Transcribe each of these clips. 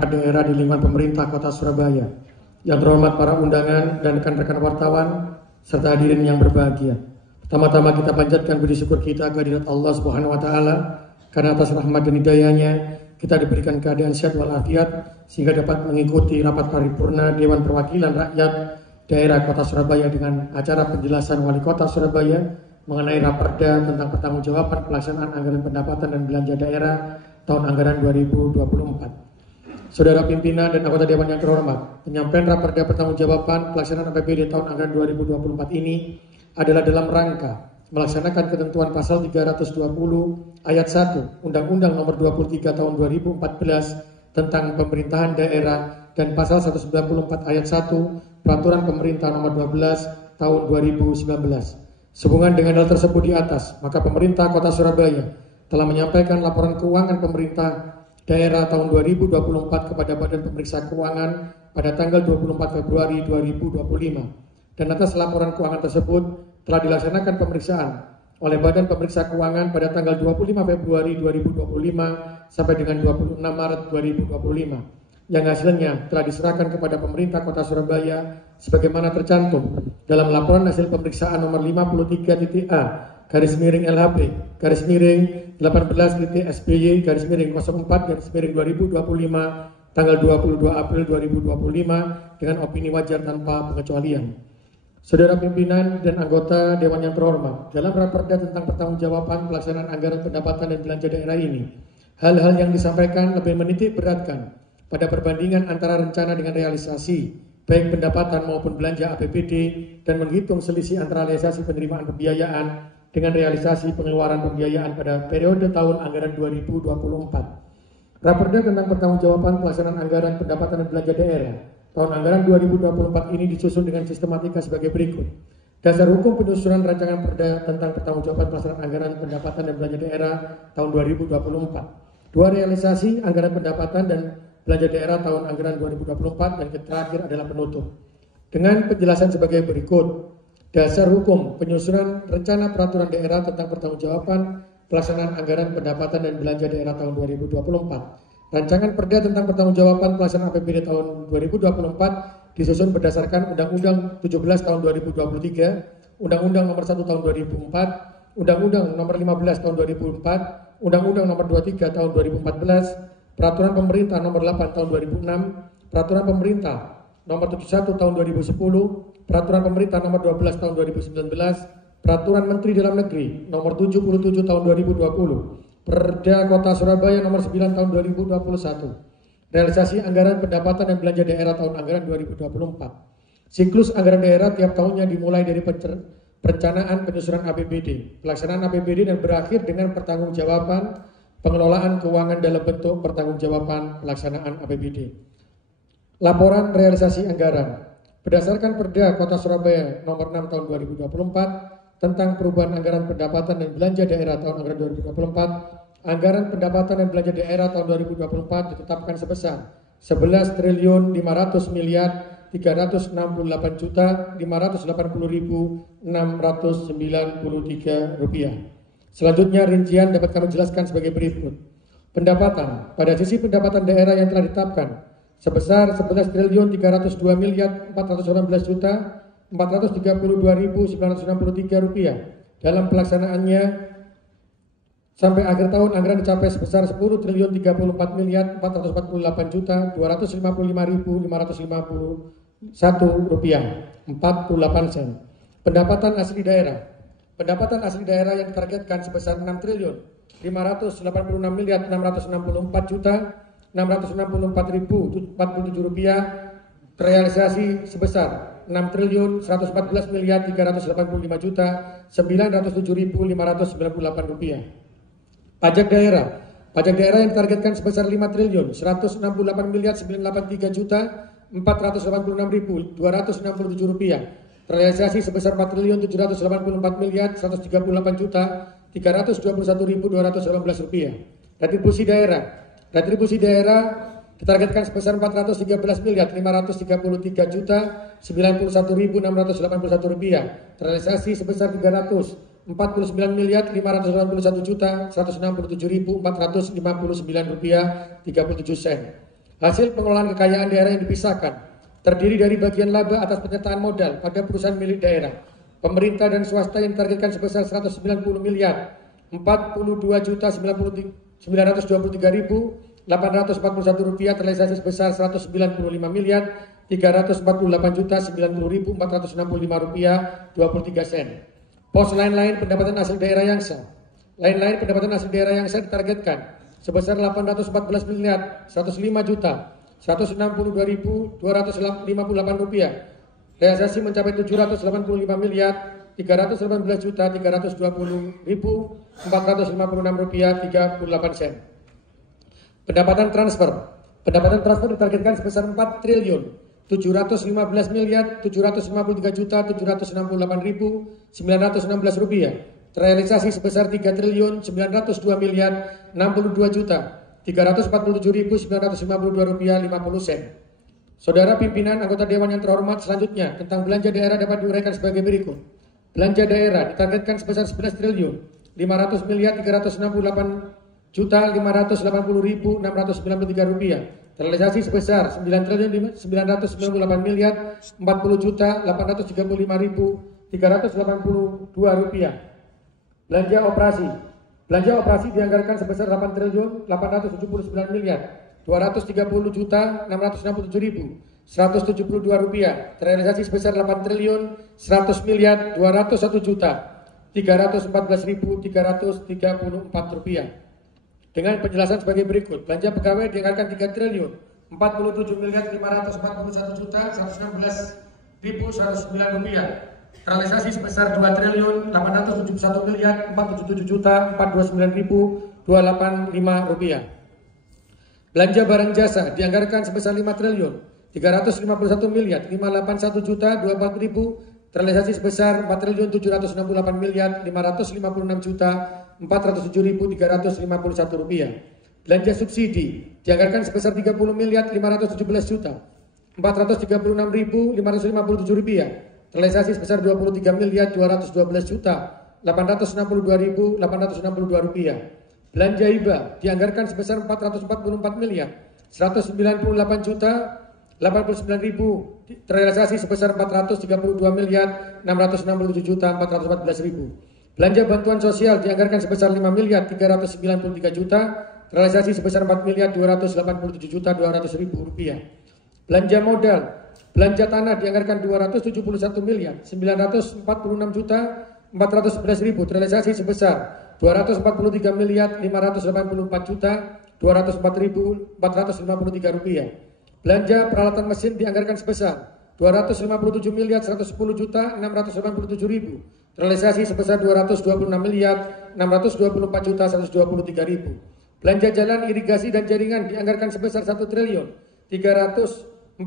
perangkat daerah di lingkungan pemerintah Kota Surabaya. Yang terhormat para undangan dan rekan-rekan wartawan serta hadirin yang berbahagia. Pertama-tama kita panjatkan puji syukur kita kehadirat Allah Subhanahu wa taala karena atas rahmat dan hidayahnya kita diberikan keadaan sehat walafiat sehingga dapat mengikuti rapat paripurna Dewan Perwakilan Rakyat Daerah Kota Surabaya dengan acara penjelasan Wali Kota Surabaya mengenai Raperda tentang pertanggungjawaban pelaksanaan anggaran pendapatan dan belanja daerah tahun anggaran 2024. Saudara pimpinan dan anggota Dewan yang terhormat, penyampaian Raperda pertanggungjawaban pelaksanaan APBD tahun anggaran 2024 ini adalah dalam rangka melaksanakan ketentuan pasal 320 ayat 1 Undang-Undang Nomor 23 Tahun 2014 tentang pemerintahan daerah dan pasal 194 ayat 1 Peraturan Pemerintah Nomor 12 Tahun 2019. Sehubungan dengan hal tersebut di atas, maka pemerintah Kota Surabaya telah menyampaikan laporan keuangan pemerintah daerah tahun 2024 kepada Badan Pemeriksa Keuangan pada tanggal 24 Februari 2025. Dan atas laporan keuangan tersebut telah dilaksanakan pemeriksaan oleh Badan Pemeriksa Keuangan pada tanggal 25 Februari 2025 sampai dengan 26 Maret 2025 yang hasilnya telah diserahkan kepada pemerintah Kota Surabaya sebagaimana tercantum dalam laporan hasil pemeriksaan nomor 53.A garis miring LHP garis miring 18.SBY garis miring 04 garis miring 2025 tanggal 22 April 2025 dengan opini wajar tanpa pengecualian. Saudara pimpinan dan anggota Dewan yang terhormat, dalam Raperda tentang pertanggungjawaban pelaksanaan anggaran pendapatan dan belanja daerah ini, hal-hal yang disampaikan lebih menitik beratkan pada perbandingan antara rencana dengan realisasi, baik pendapatan maupun belanja APBD, dan menghitung selisih antara realisasi penerimaan pembiayaan dengan realisasi pengeluaran pembiayaan pada periode tahun anggaran 2024. Raperda tentang pertanggungjawaban pelaksanaan anggaran pendapatan dan belanja daerah tahun anggaran 2024 ini disusun dengan sistematika sebagai berikut. Dasar hukum penyusunan rancangan perda tentang pertanggungjawaban pelaksanaan anggaran pendapatan dan belanja daerah tahun 2024. Dua, realisasi anggaran pendapatan dan belanja daerah tahun anggaran 2024, dan terakhir adalah penutup. Dengan penjelasan sebagai berikut. Dasar hukum penyusunan rencana peraturan daerah tentang pertanggungjawaban pelaksanaan anggaran pendapatan dan belanja daerah tahun 2024. Rancangan perda tentang pertanggungjawaban pelaksanaan APBD tahun 2024 disusun berdasarkan Undang-Undang 17 tahun 2023, Undang-Undang Nomor 1 tahun 2004, Undang-Undang Nomor 15 tahun 2004, Undang-Undang Nomor 23 tahun 2014, Peraturan Pemerintah Nomor 8 tahun 2006, Peraturan Pemerintah Nomor 71 tahun 2010, Peraturan Pemerintah Nomor 12 tahun 2019, Peraturan Menteri Dalam Negeri Nomor 77 tahun 2020, Perda Kota Surabaya Nomor 9 tahun 2021, realisasi anggaran pendapatan dan belanja daerah tahun anggaran 2024. Siklus anggaran daerah tiap tahunnya dimulai dari perencanaan penyusunan APBD, pelaksanaan APBD, dan berakhir dengan pertanggungjawaban pengelolaan keuangan dalam bentuk pertanggungjawaban pelaksanaan APBD. Laporan realisasi anggaran berdasarkan Perda Kota Surabaya Nomor 6 tahun 2024 tentang perubahan anggaran pendapatan dan belanja daerah tahun anggaran 2024, anggaran pendapatan dan belanja daerah tahun 2024 ditetapkan sebesar 11.368.580.693 rupiah. Selanjutnya rincian dapat kami jelaskan sebagai berikut. Pendapatan pada sisi pendapatan daerah yang telah ditetapkan sebesar 11.312.432.963 rupiah. Dalam pelaksanaannya sampai akhir tahun anggaran dicapai sebesar 10.034.445.551 rupiah 48 sen. Pendapatan asli daerah. Pendapatan asli daerah yang ditargetkan sebesar 6.564.664.664.047 rupiah, terrealisasi sebesar 6.114.385.907.598 rupiah. Pajak daerah. Pajak daerah yang ditargetkan sebesar 5.168.993.486.267 rupiah, terrealisasi sebesar 4.784.138.321.218 rupiah. Retribusi daerah. Retribusi daerah ditargetkan sebesar 433.533.091.681 rupiah, terrealisasi sebesar 349.581.167.459 rupiah 37 sen. Hasil pengelolaan kekayaan daerah yang dipisahkan terdiri dari bagian laba atas penyertaan modal pada perusahaan milik daerah, pemerintah dan swasta yang ditargetkan sebesar 190 miliar 42.923.841 rupiah, terrealisasi sebesar 195 miliar 348.090.465 rupiah 23 sen. Pos lain-lain pendapatan asal daerah yang sah. Lain-lain pendapatan asal daerah yang sah ditargetkan sebesar 814 miliar 105.162.258 rupiah. Realisasi mencapai 785 miliar 318.320.456 rupiah 38 sen. Pendapatan transfer ditargetkan sebesar 4 triliun 715 miliar 753.768.916 rupiah. Terrealisasi sebesar 3 triliun 902 miliar 62.347.952 rupiah 50 sen. Saudara pimpinan anggota Dewan yang terhormat, selanjutnya tentang belanja daerah dapat diuraikan sebagai berikut. Belanja daerah ditargetkan sebesar 11 triliun 500 miliar 368.580.693 rupiah. Terrealisasi sebesar 9 triliun 998 miliar 40.835.382 rupiah. Belanja operasi dianggarkan sebesar 8 triliun 879 miliar 230.667.172 rupiah. Terrealisasi sebesar 8 triliun 100 miliar 201.314.334 rupiah. Dengan penjelasan sebagai berikut. Belanja pegawai dianggarkan 3 triliun 47 miliar 541.116.109 rupiah. Terrealisasi sebesar 2 triliun 871 miliar 477.429.285 rupiah. Belanja barang jasa dianggarkan sebesar 5 triliun 351 miliar 581.024.000. Terrealisasi sebesar 4 triliun 768 miliar 556.407.351 rupiah. Belanja subsidi dianggarkan sebesar 30 miliar 517.436.557 rupiah. Terrealisasi sebesar 23 miliar 212.862.862 rupiah. Belanja hibah dianggarkan sebesar 444 miliar 198.089.000. Terrealisasi sebesar 432 miliar 667.414.000. Belanja bantuan sosial dianggarkan sebesar 5 miliar 393 juta. Terrealisasi sebesar 4 miliar 287.200.000 rupiah. Belanja modal, belanja tanah dianggarkan 271 miliar 946 juta 411.000. Terrealisasi sebesar 243 miliar 584 juta 204.453 rupiah. Belanja peralatan mesin dianggarkan sebesar 257 miliar 110 juta 687.000. Terrealisasi sebesar 226 miliar 624 juta 123.000. Belanja jalan, irigasi dan jaringan dianggarkan sebesar 1 triliun 341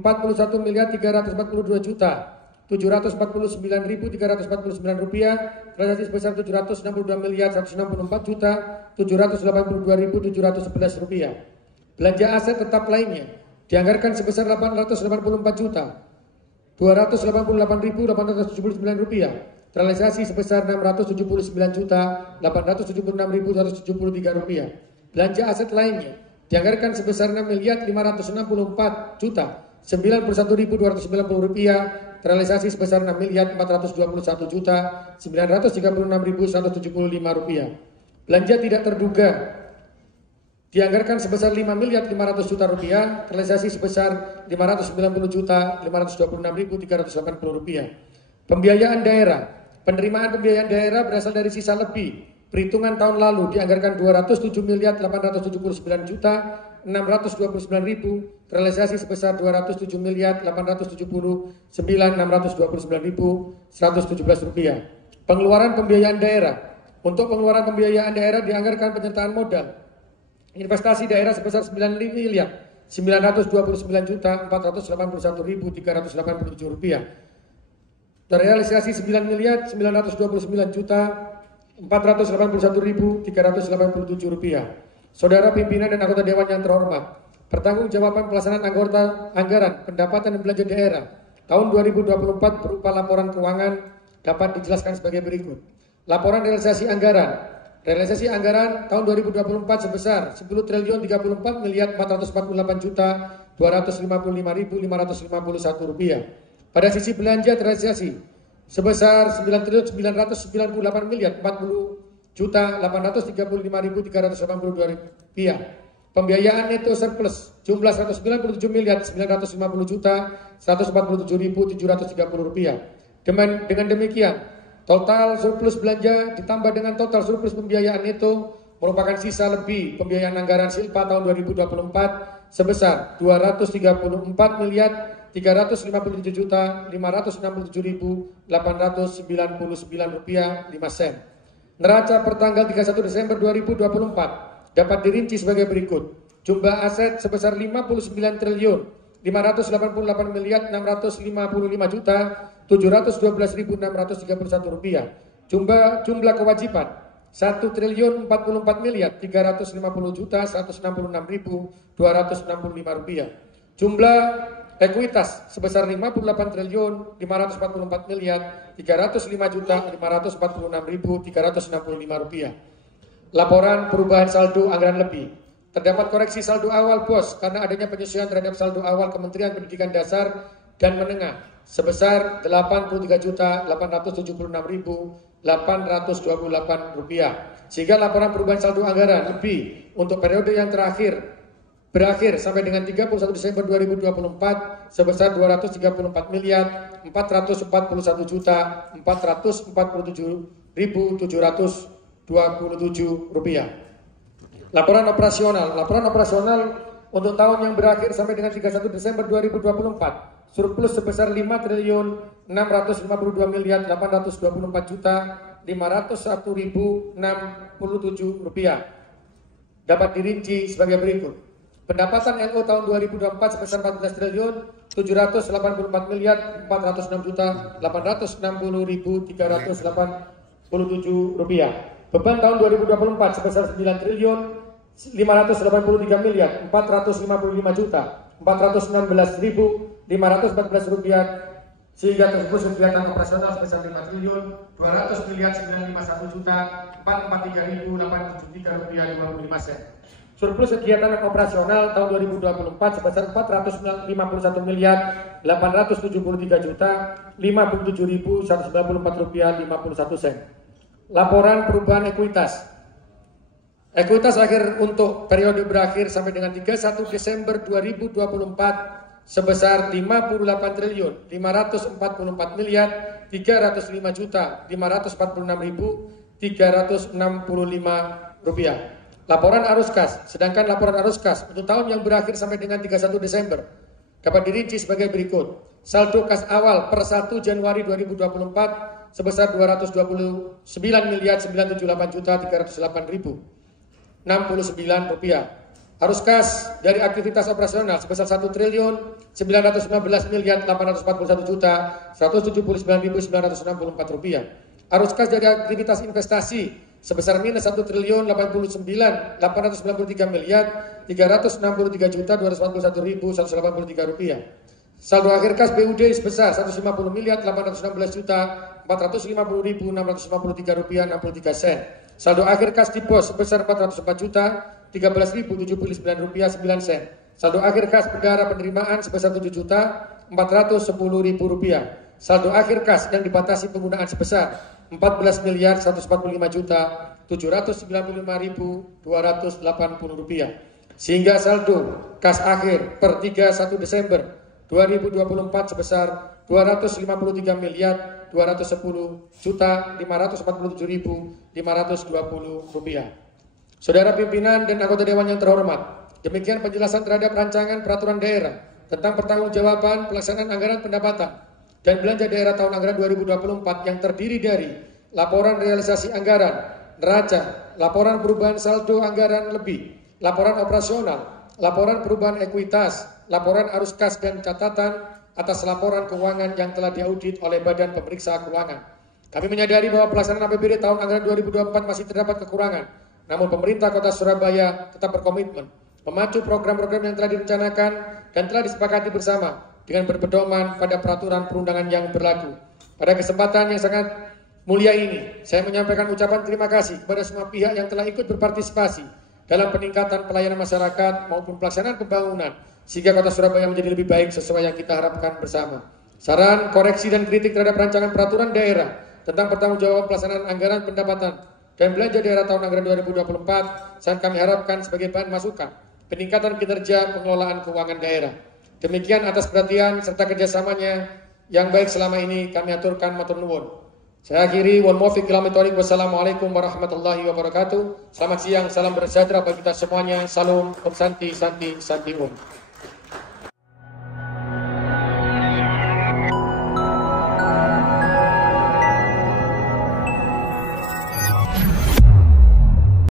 miliar 342 juta 749.349 rupiah. Transaksi sebesar 762 miliar 164 juta 782.711 rupiah. Belanja aset tetap lainnya dianggarkan sebesar 884 juta 288.879 rupiah. Terrealisasi sebesar 679 juta 876.173 rupiah. Belanja aset lainnya dianggarkan sebesar 6 miliar 564 juta 91.290 rupiah. Terrealisasi sebesar 6 miliar 421 juta 936.175 rupiah. Belanja tidak terduga dianggarkan sebesar 5 miliar 500 juta rupiah. Terrealisasi sebesar 590 juta 526.380 rupiah. Pembiayaan daerah. Penerimaan pembiayaan daerah berasal dari sisa lebih perhitungan tahun lalu dianggarkan 207 miliar 879 juta 629.000. Terrealisasi sebesar 207 miliar 879.629.117 rupiah. Pengeluaran pembiayaan daerah. Untuk pengeluaran pembiayaan daerah dianggarkan penyertaan modal investasi daerah sebesar 9 miliar 929 juta 481.387 rupiah. Terrealisasi 9 miliar 929 juta 481.387 rupiah. Saudara pimpinan dan anggota Dewan yang terhormat, pertanggungjawaban pelaksanaan anggaran pendapatan dan belanja daerah tahun 2024 berupa laporan keuangan dapat dijelaskan sebagai berikut. Laporan realisasi anggaran. Realisasi anggaran tahun 2024 sebesar 10 triliun 34 miliar 448 juta Rp255.551. Pada sisi belanja transaksi sebesar Rp9.940.040.835.382 Pembiayaan neto surplus jumlah Rp197.947.147.730. Dengan demikian, total surplus belanja ditambah dengan total surplus pembiayaan neto merupakan sisa lebih pembiayaan anggaran Silpa tahun 2024 sebesar Rp234.567.899.5 Neraca pertanggal 31 Desember 2024 dapat dirinci sebagai berikut. Jumlah aset sebesar Rp59.585.655.712.631. Jumlah kewajiban Rp1.044.350.166.265. Jumlah ekuitas sebesar Rp54.305.546.365. Laporan perubahan saldo anggaran lebih. Terdapat koreksi saldo awal BOS karena adanya penyesuaian terhadap saldo awal Kementerian Pendidikan Dasar dan Menengah sebesar Rp83.876.828. Sehingga laporan perubahan saldo anggaran lebih untuk periode yang berakhir sampai dengan 31 Desember 2024 sebesar Rp234.447.727. Laporan operasional untuk tahun yang berakhir sampai dengan 31 Desember 2024 surplus sebesar Rp5.624.501.501.067 dapat dirinci sebagai berikut. Pendapatan NU tahun 2024 sebesar Rp14.360.860.387. Beban tahun 2024 sebesar Rp9.455.416.514.514 sehingga tersurplus kegiatan operasional sebesar Rp5.200.951.443.873.25. Surplus kegiatan operasional tahun 2024 sebesar Rp451.857.057.194.51. Laporan perubahan ekuitas. Ekuitas akhir untuk periode berakhir sampai dengan 31 Desember 2024 sebesar Rp5.454.345.546.365. Laporan arus kas. Sedangkan laporan arus kas untuk tahun yang berakhir sampai dengan 31 Desember dapat dirinci sebagai berikut. Saldo kas awal per 1 Januari 2024 sebesar Rp229.978.308.069. Arus kas dari aktivitas operasional sebesar Rp1.919.841.179.964. Arus kas dari aktivitas investasi sebesar minus Rp1.999.363.241.183. Saldo akhir kas BUD sebesar Rp150.816.450.653.63. Saldo akhir kas di pos sebesar Rp404.013.099. Saldo akhir kas bendahara penerimaan sebesar Rp7.410.000. Saldo akhir kas yang dibatasi penggunaan sebesar Rp14.145.795.280. Sehingga saldo kas akhir per 31 Desember 2024 sebesar Rp250.210.547.520. Saudara pimpinan dan anggota Dewan yang terhormat, demikian penjelasan terhadap rancangan peraturan daerah tentang pertanggungjawaban pelaksanaan anggaran pendapatan dan belanja daerah tahun anggaran 2024 yang terdiri dari laporan realisasi anggaran, neraca, laporan perubahan saldo anggaran lebih, laporan operasional, laporan perubahan ekuitas, laporan arus kas dan catatan atas laporan keuangan yang telah diaudit oleh Badan Pemeriksa Keuangan. Kami menyadari bahwa pelaksanaan APBD tahun anggaran 2024 masih terdapat kekurangan. Namun pemerintah Kota Surabaya tetap berkomitmen memacu program-program yang telah direncanakan dan telah disepakati bersama dengan berpedoman pada peraturan perundangan yang berlaku. Pada kesempatan yang sangat mulia ini, saya menyampaikan ucapan terima kasih kepada semua pihak yang telah ikut berpartisipasi dalam peningkatan pelayanan masyarakat maupun pelaksanaan pembangunan sehingga kota Surabaya menjadi lebih baik sesuai yang kita harapkan bersama. Saran, koreksi dan kritik terhadap rancangan peraturan daerah tentang pertanggungjawaban pelaksanaan anggaran pendapatan dan belanja daerah tahun anggaran 2024 sangat kami harapkan sebagai bahan masukan peningkatan kinerja pengelolaan keuangan daerah. Demikian atas perhatian serta kerjasamanya yang baik selama ini kami aturkan matur nuwun. Saya akhiri, wal muwaffiq ila thoriq. Wassalamualaikum warahmatullahi wabarakatuh. Selamat siang, salam bersejahtera bagi kita semuanya. Salam, Om Santi, Santi, Santi Om.